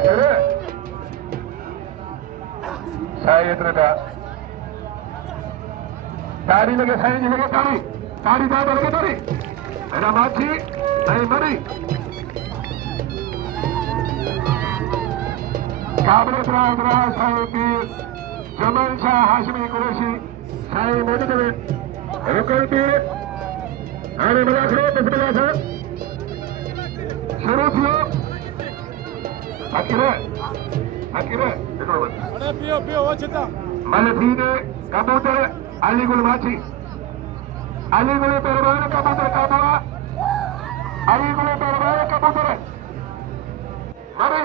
Akhirnya saya terada tadi lagi saya juga tadi dah lagi tadi ada mati saya mari kabinet raja Syed Juman Shah Hashmi Qureshi saya mau jadi rukun pir hari Malakhro Pehlwans शुरू किया akhirnya ada pio wajita Malakhro kabuter Ali Gulmachi Ali Gul Pehlwan kabuter kabua Ali Gul Pehlwan kabuter mari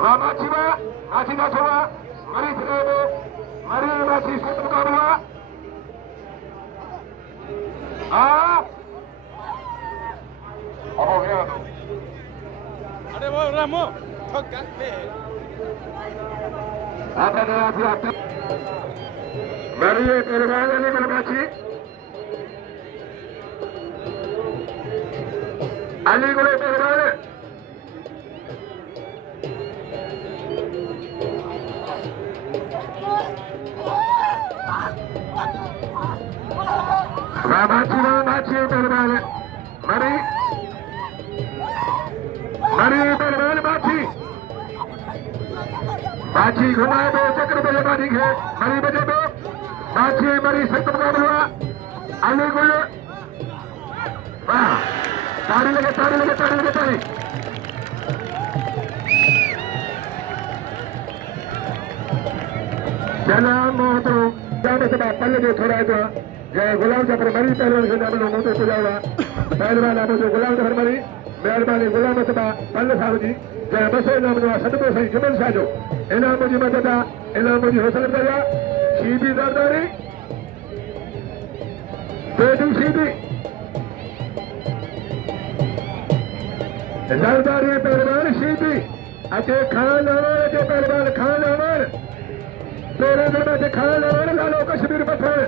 Ramachi machi nachowa mari thebe mari machi satu kabua Apa dia tu? Ada bawa Ramo, thokkan be. Apa dia buat? Mari Pehlwan ni bermachi. Ali Gul Pehlwan. Ramachi Pehlwan. Mari Pehlwan माची घुमाए दो चक्र बल्लेबाजी है मरी बजे दो माची मरी सख्त मुकाबला अली गुल वाह ताड़ी लगे चला मोहतो जाने से बात पल्ले जो थोड़ा है तो जय गुलाम जफर मरी पहलवान से नाम मोहतो तो जावा पहलवान आप जो गुलाम जफर मरी मेहरबानी गुलाम सभा पल्ले साहब जी जय बसे नाम जो सदबो सही जुमन शाह जो इनाम मुझे मददा इनाम मुझे हौसला दिया शीदी जरदारी बेटी शीदी जरदारी पहलवान शीदी अचे खान पहलवान खान अवन तेरे घर में खान अवन लालो Kashmir Pathan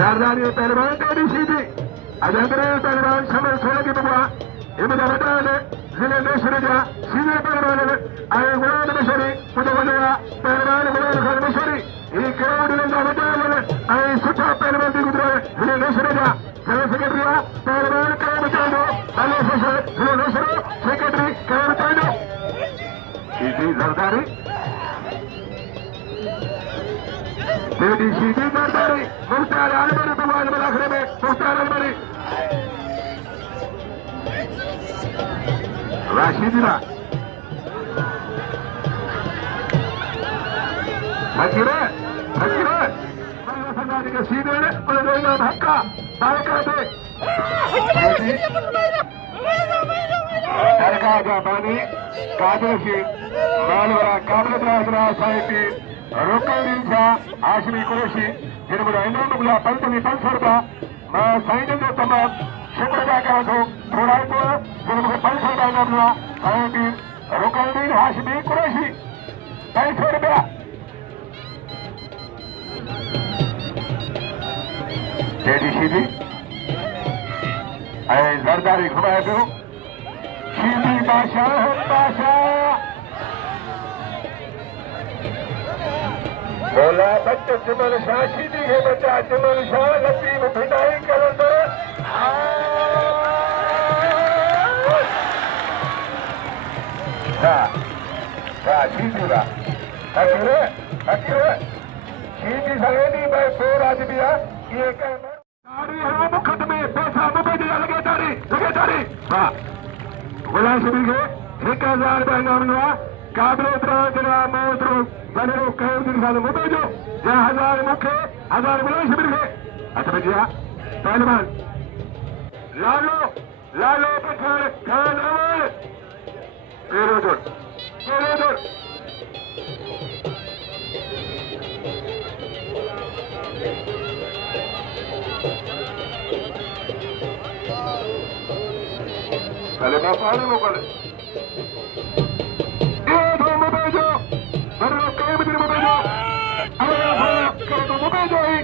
Zardari Pehlwan dari Sheedi Azandre Pehlwan sama sola ki bua ibu jawatan zile Naushahro Sheedi Pehlwan ay gulan meshari mudawala Pehlwan gulan meshari ये करोड़ दिन जावता है आई सुचा पहलवान की गुजरे जिले Naushahro जनरल सेक्रेटरी पहलवान का बचा दो अली से जिले Naushahro सेक्रेटरी का बचा दो Sheedi Zardari बेटी Sheedi Zardari मुख्तार अलमरी भगवान मलाखरे में Mukhtar अलमरी राशिदीरा Hakire Mari ke Sheedi ne oleh doina hakka baika de सरकार का पानी कादर से मालवरा काबिनेट राजा साहिब रुकन शाह हाशमी कुरैशी जिन्होंने इनाम मिला 500 रुपया मैं साइड जो तमाम शुक्र अदा करा तो थोड़ा तो जिन्होंने 500 रुपया इनाम मिला साहिब रुकन हाशमी कुरैशी 500 रुपया जेडी शीदी जरदारी घुमाए पियो शीदी बादशाह बोला बच्चे जुमन शाह शीदी है बच्चा जुमन शाह लतीफ भिटाई कलंदर शीदी का हकीरे शीदी सगेनी भाई फोर आज दिया ये मुकदमे पैसा मुबैदी लगे तारी गुलाम शबीर के 1000 रुपया इनाम हुआ काबिलेत राजा मोहतरो बनरो कौर दिन साल मुबैजो 1000 मुखे 1000 गुलाम शबीर के अच्छा भैया पहलवान लालो पठान खान अवन फेरोज पहले मैं पानी को पहले ये दो मुबेजो बरो के दिन मुबेजो अरे करो तो मुबेजो ही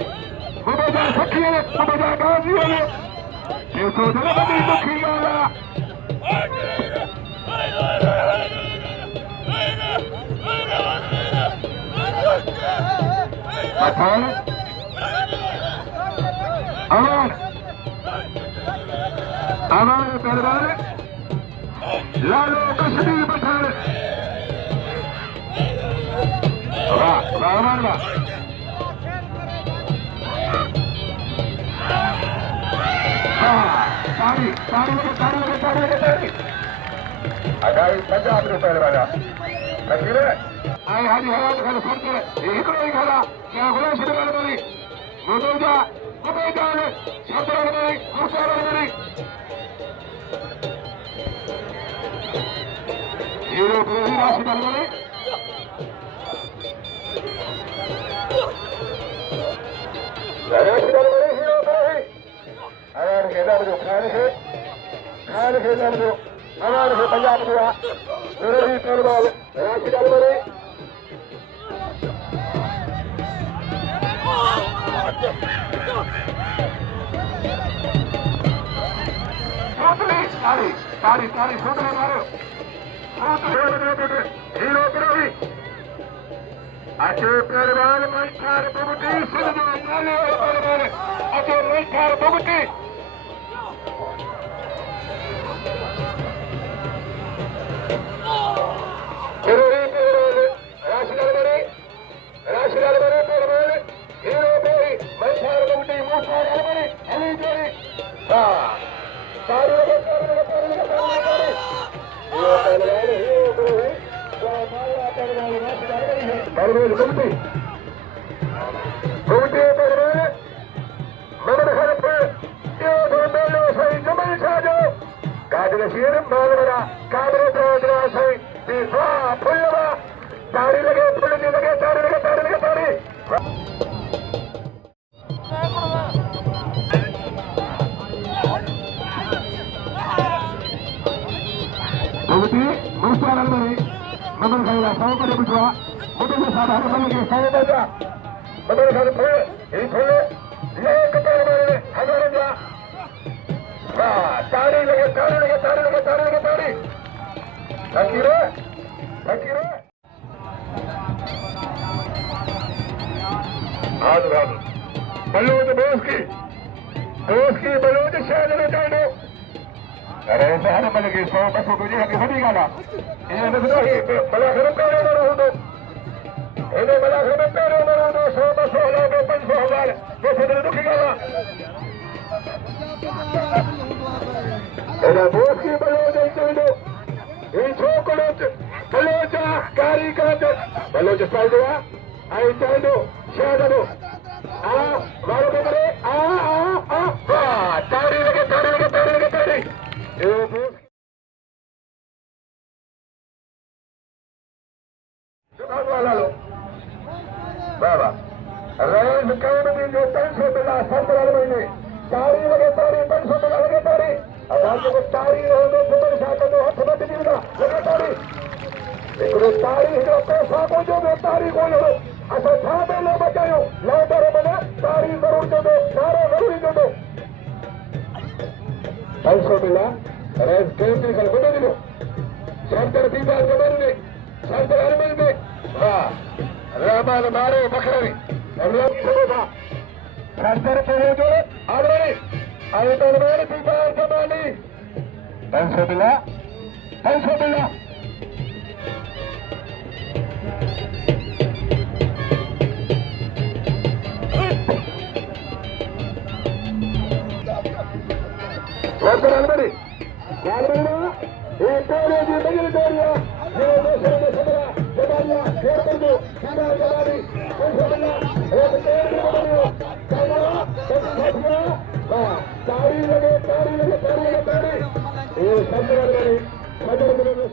मुबेजो सखी है मुबेजो गाजी वाले ये तो जरा बड़ी दुखी वाला पठान अवान अवान पहलवान लालो कश्मीर पठान वाह अवान वाह तारी तारी तारी अढ़ाई 50 रुपए वाला लकीर आए हाजी हराज खाने सरते हिकिड़ो ई खाला क्या गुला शुरू कर बनी मुबेजा मुबेजा ने शब्द बनी मुसार बनी हीरो प्रेमी राशिद अलमनी राशिद अलमनी हीरो प्रेमी अयान के नाम जो खान के नाम जो अयान के पंजाब हुआ मेरे पहलवान राशिद अलमनी तारी तारी तारी सोचने मारो हीरो प्रेमी अच्छे पहलवान मंथर बुगटी सिंध नाले पहलवान अच्छे मंथर बुगटी राशिद अलमनी पहलवान हीरो प्रेमी मंथर बुगटी मुसार अलमनी अली जोड़ी परवेज बुगटी बुगटी परवेज मगर हर पे ये दो मेलो सही जुमन शाह जो कादर शीर मालवरा कादर तोदरा सही दीवा फुलवा तारी लगे फुलने लगे तारी लगे तारी लगे तारी बुगटी मुसार अलमनी मगर खाइला सौ करे बुझवा मुझे साधारण बन के सौ बजा मगर घर पे एक फुले एक पहलवान ने हजार दिया वाह तारी लगे तारी लगे तारी लगे तारी लगे तारी लकीरे लकीरे आज रात बलोच बोस की बलोच शहर में जाने अरे ऐसे हर मल के 100-200 तुझे हकी बड़ी गाना इन्हें देखो ही मलाखरो पेरो में रहूं दो इन्हें मलाखरो में पेरो में रहूं दो 100-200 लाख 500 हजार जैसे दिल दुखी गाना इन्हें बोस की बलोच ऐसे दो इन छोकड़ोच बलोचा कारी काज बलोच स्टाइल दो आई स्टाइल दो शाह दो मारो के करे वाह तारी लगे तारी लगे तारी लगे तारी वाला लो बाबा रेल कौन जो 500 मिला 7 महीने तारी लगे तारी 500 मिला लगे तारी अब आप को तारी हो दो सुपर शाह दो हाथ मत दीजिएगा लगे तारी एक तारी जो पैसा को जो तारी को लो अच्छा छा में लो बचायो लो तारे बने तारी जरूर जो दो सारे जरूरी जो दो 500 मिला रेस गेम भी कर बता दिलो शंकर दीदार जबर ने शंकर अरमल में वाह रहमान मारो बखरी अल्लाह सबा शंकर फेरोजे आलमनी आए पहलवान दीदार जमानी 500 मिला 500 मिला Shankar अरमनी Galera, e pelo de Militaria, eu deixo de sobrar, Jamaria, Fernando, Canal Jamaria, Jamaria, eu tenho de Jamaria, Canal, Jamaria, Tari lagi, Tari, eu Sandra lagi, Sandra lagi,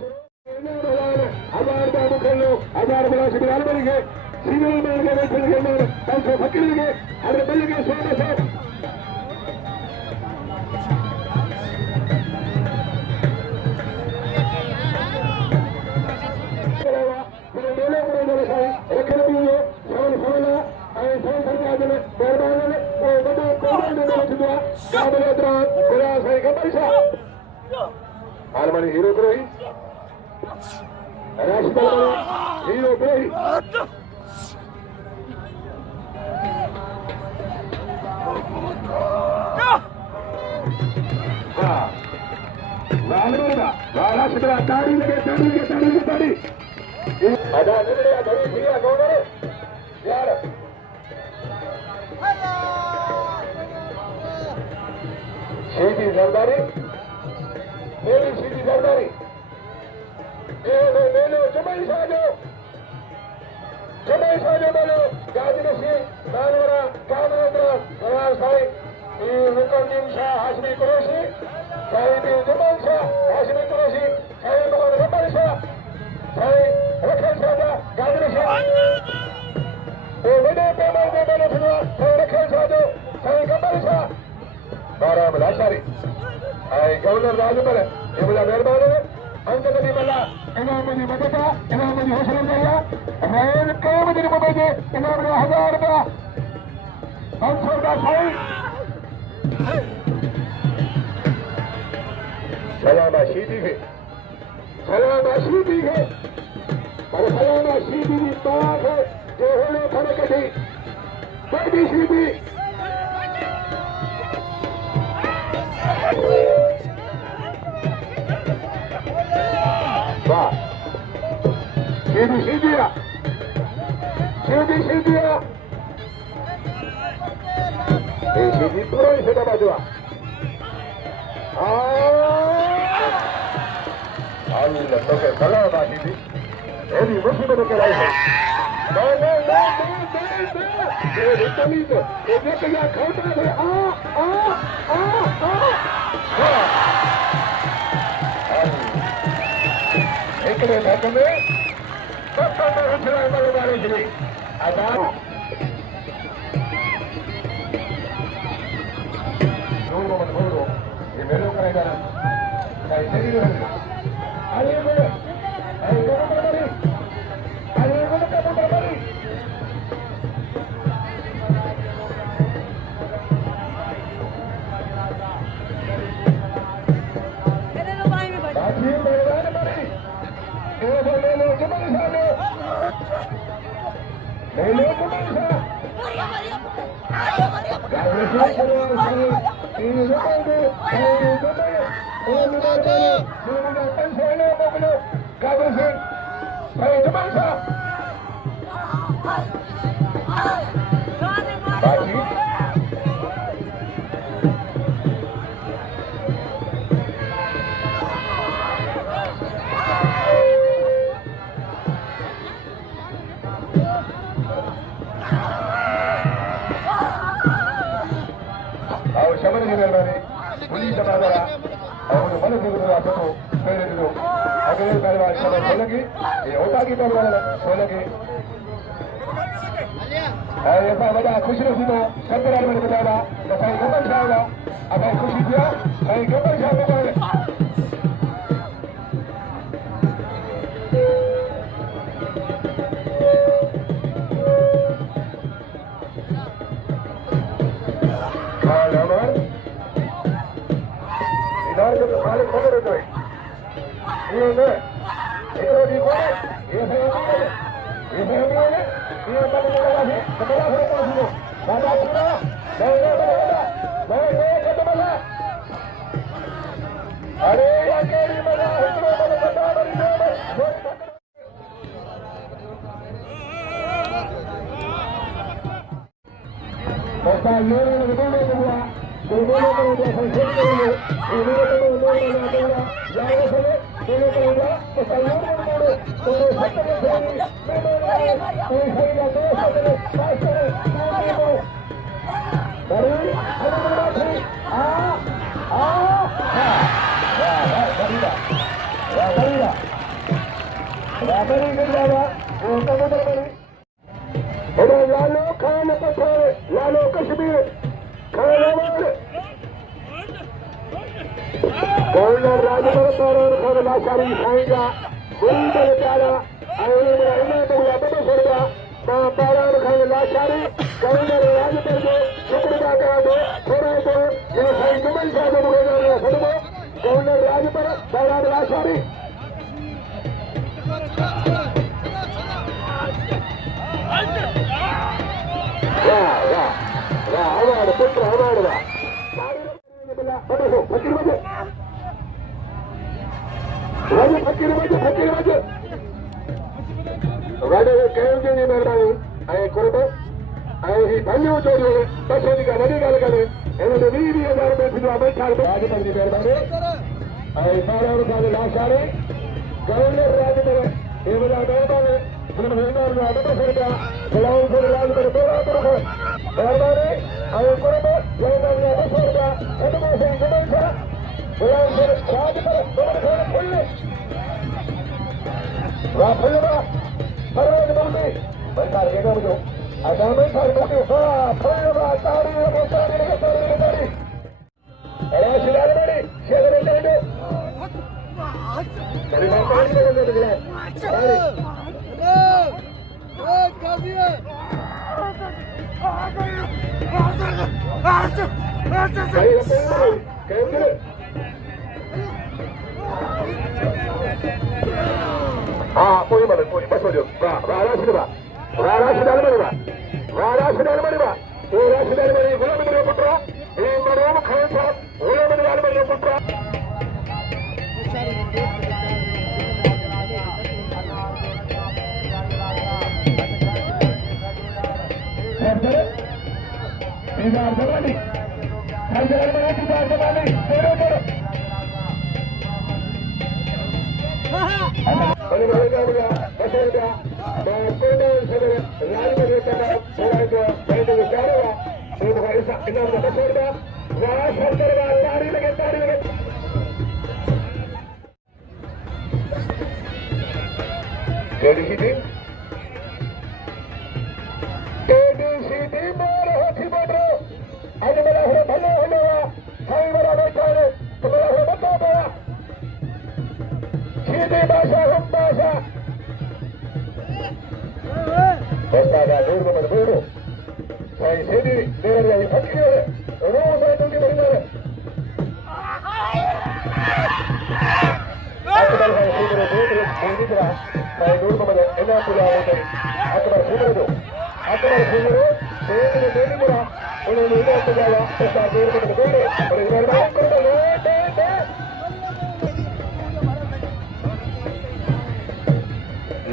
ini adalah agar kamu kalau agar berhasil beralih lagi, sini lagi, sini lagi, tanpa fakir lagi, ada lagi semua. Almani hero Brohi. Rashid Almani hero Brohi. Rashid Almani tari. Ada nilai dari dia kau ni. Yaar. Sheedi Zardari. Mela Syed Juman. Mela Juman Shah. Juman Shah Mela. Gajrasi, Malora, Kamera, Mela Syed, Juman Shah, Asif Ali Zardari, Syed Juman Shah, Asif Ali Zardari, Syed Juman Shah, Syed Raheel Pathan, Gajrasi. Bede pemai de Mela Syed, Syed Raheel Pathan, Syed Juman Shah. Bara Mela Syed. Ay Governor Rajapal, ये मुझे मेहरबान है, अंत कभी मला, इन्होंने मुझे मदद किया, इन्होंने मुझे हौसला दिया, रेल कई मुझे रुपए दिए, इन्होंने मुझे 1000 रुपया, 500 का साई, सलाम शीदी है, और सलाम शीदी की बात है, जो होने खाने के थी, बड़ी शीदी, वाह, Sheedi Sheedi Sheedi पूरा ही सेटा बाजुआ अल्लाह तो के सलाम बाजी थी ये भी मुसीबत के लाई है ये रिटमी तो ये देख या खाता है एक ने बैठ में सब में उछला वाले जी आजाद लोगों में बोलो ये मेरे को करेगा कैसे ही रहेगा अरे वो खुश रही तो सरकार मैंने बताया साईं जुमन शाह होगा अब खुशी किया साईं जुमन शाह को इधर जो खाली खबर हो गई ये Zardari. Awan, putra Awan. Fakir maju. Fakir maju. Rada kehil je ni mehrabani. Aye kurba. Aye banyu chori. Pasani ka nadi gal kare. Eno de 20,000 rupiah thilo abai char pe. Aaj tang ni mehrabani. Aye Naushahro ka Naushahro. Governor Raj de. Evada mehrabani. Film Rehman Bakhrani ka. Salaam for Raj de Bora Bora. Mehrabani. Aye kurba. Governor Raj de Bora. Eno Syed Juman Shah. Salaam for Raj de Bora Bora. Raheel Pathan. Manthar Bugti. Ada Manthar Bugti. Feroze Tari. Raheel Almani. Sheedi. Dari Bakhrani ke dalam. Koyi mana, koyi. Bas oluyor. Raheel Almani. Raheel Almani. Raheel Almani. Gula mendiri putra. Ini baru kaya. Gula mendiri Almani putra. Zamani. Syed Juman. Feroze. Ini mereka masyarakat. Berkoordinasi dengan lalu mereka berada di negara. Ini bahasa ini masyarakat. Masyarakat tari lagi. Jadi sini. Mor Hothipoto. Ada Malakhro Pehlwans. Saya berada di Malakhro. Sheedi bahasa bahasa. Bahasa dulu berburu. Saya Sheedi dari fakir. Orang saya tu berburu. Aku dah saya Sheedi berburu. Ini dia. Saya dulu berburu. Enak pulau ini. Aku berburu. Aku berburu. Sheedi berburu. Orang ini aku jaga. Saya dulu berburu. Orang ini aku berburu.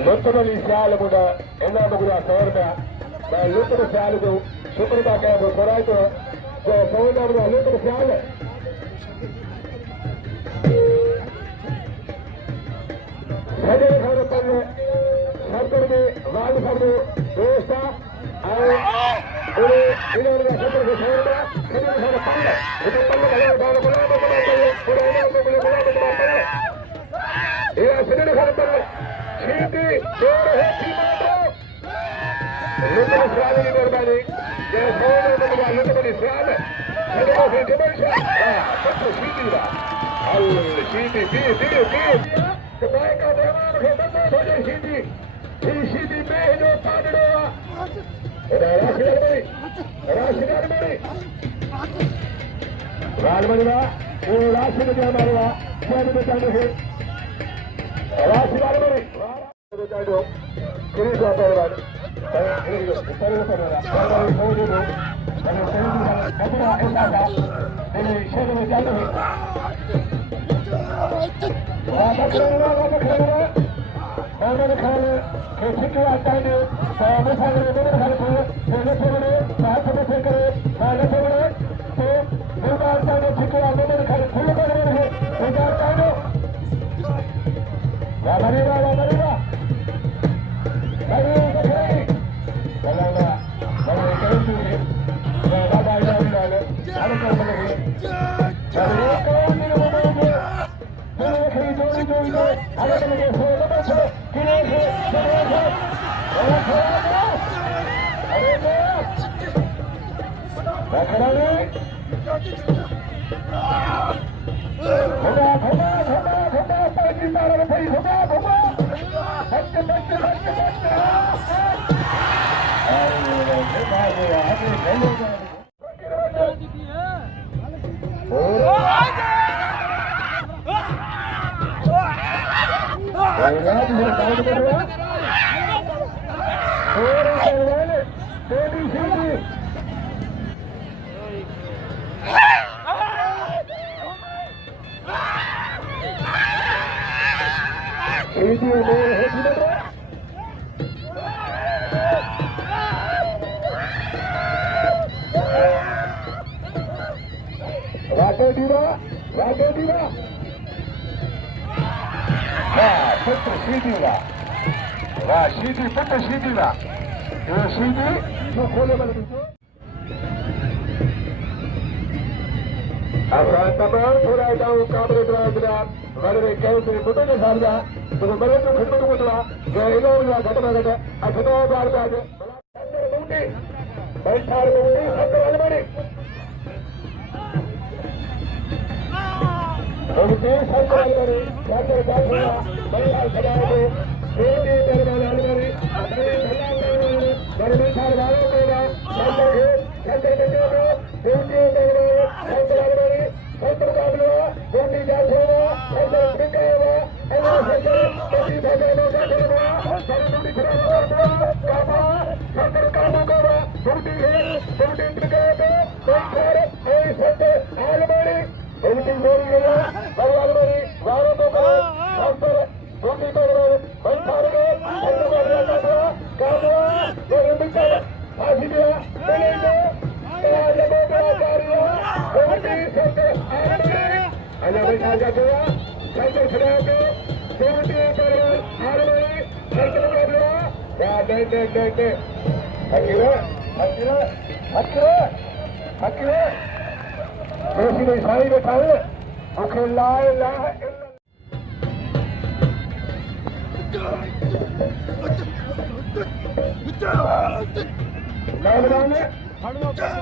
Lutfully Syal Buddha, Enna Buddha Sorda, by Lutful Syal, Superbaka, Boraito, the phone of the Lutful Syal. Sajay Harapan, Saturday, Valfadu, Rosa, Sheedi, Mor Hothipoto. Mela Syed Juman. Dia phone number Mela Syed. Syed Juman Shah. Sheedi lah. Sheedi. Kebaik ada mana kita boleh Sheedi. Sheedi mehno padro. Raheel Almani. Almani lah. Raheel Juman lah. Syed bertanya है Raheel Almani. Bertanya. Kiri dua Pehlwan. Saya kiri Pehlwan. Kalau mau dulu. Kalau saya kita esada. Ini Sheedi bertanya. Mohammad Lund, Ketika Atani, Mohammad Lund, Sheedi put Sheedi la. Sheedi जो खोले वाले Awan tamam थोड़ा जाओ काबरे द्वारा वाले कैसे बुद्ध के साथ जा तो बड़े तो खत्म हो गया गए लोग घटना घटा 8000 का मंथर बूटी मंथर बूटी मंथर अलमारी उनके मंथर अलमारी मंथर बाबूला महिला सजाए Sheedi दरबार अलमारी अपने भला बड़े मंथर वालों को मंथर मंथर बच्चों Sheedi दरबार मंथर अलमारी मंथर बाबूला बूटी जाते हो मंथर बिके हो ऐसा से किसी भगवान का करवा सारी बूटी खराब काबा मंथर काबू करो बूटी बिके हो मंथर ऐसे अलमारी बूटी बोल गया अलमारी वालों को मंथर बूटी करो मंथर के मंथर का काबा बड़े बिके फांसी दिया चले गए Allah berkata dua, saya berkata seperti itu. Hari saya berkata, ya dek. Akhirnya. Presiden saya berkata, okay la. Lawan Mela Syed Juman Shah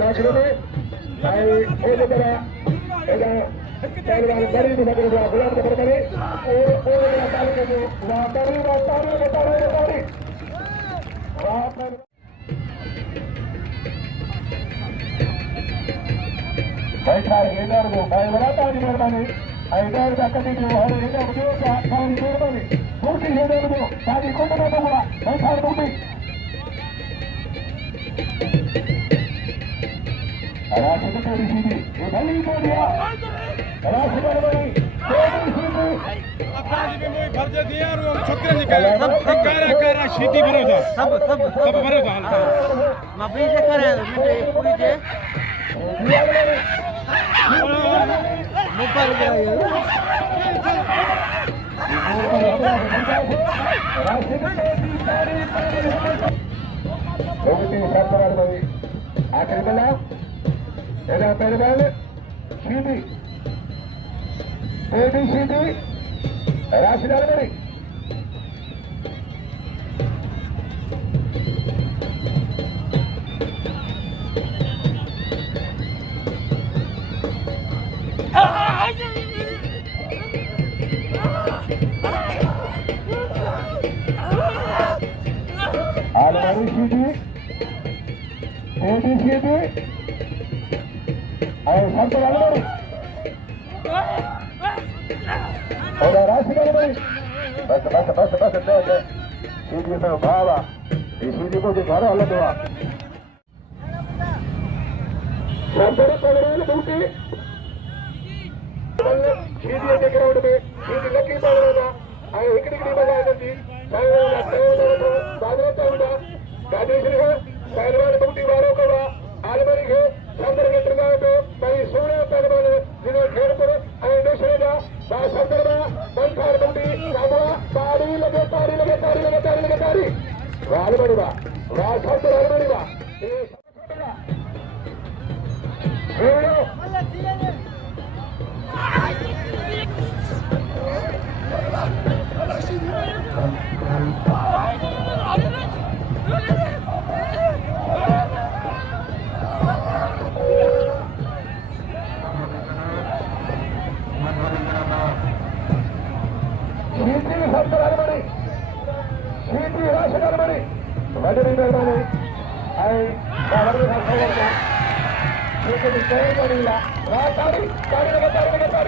Malakhro Aidar da kadi jo har eda jo ka thani merbani booty hede jo sadi ko na dogla Manthar Bugti ara se to Sheedi ye bali ko diya ara se bali Sheedi अपराधी में मोई भरजे दिया और हम छोकरे निकाले सब कारा Sheedi भरो था सब भरो था माफी से करे पूरी दे मुपर गए Bugti सरदार भाई आखिर बला एदा पहलवान Sheedi Sheedi राशिद अलमारी Sheedi और सरदार अलमारी और राशिद अलमारी बस Sheedi में भावा Sheedi को जो घर अलग हुआ सरदार पहलवान बूटी Sheedi के ग्राउंड में Sheedi लकी पड़ेगा आई हिकड़ी बजाए थी बादल चौड़ा गादेश्री है पहलवान बूटी वालों को आलमरी है संदर के त्रिगाव पे भाई सोने पहलवान जिन्हें खेल पर दूसरे जा संदर में मंथर बूटी काबुआ तारी लगे आलमरी बा संदर आलमरी बा Sheedi राशिद अलमारी वजनी मेहरबानी आई बाहर में जेके बि कयो पड़ी ताड़ी ताड़ी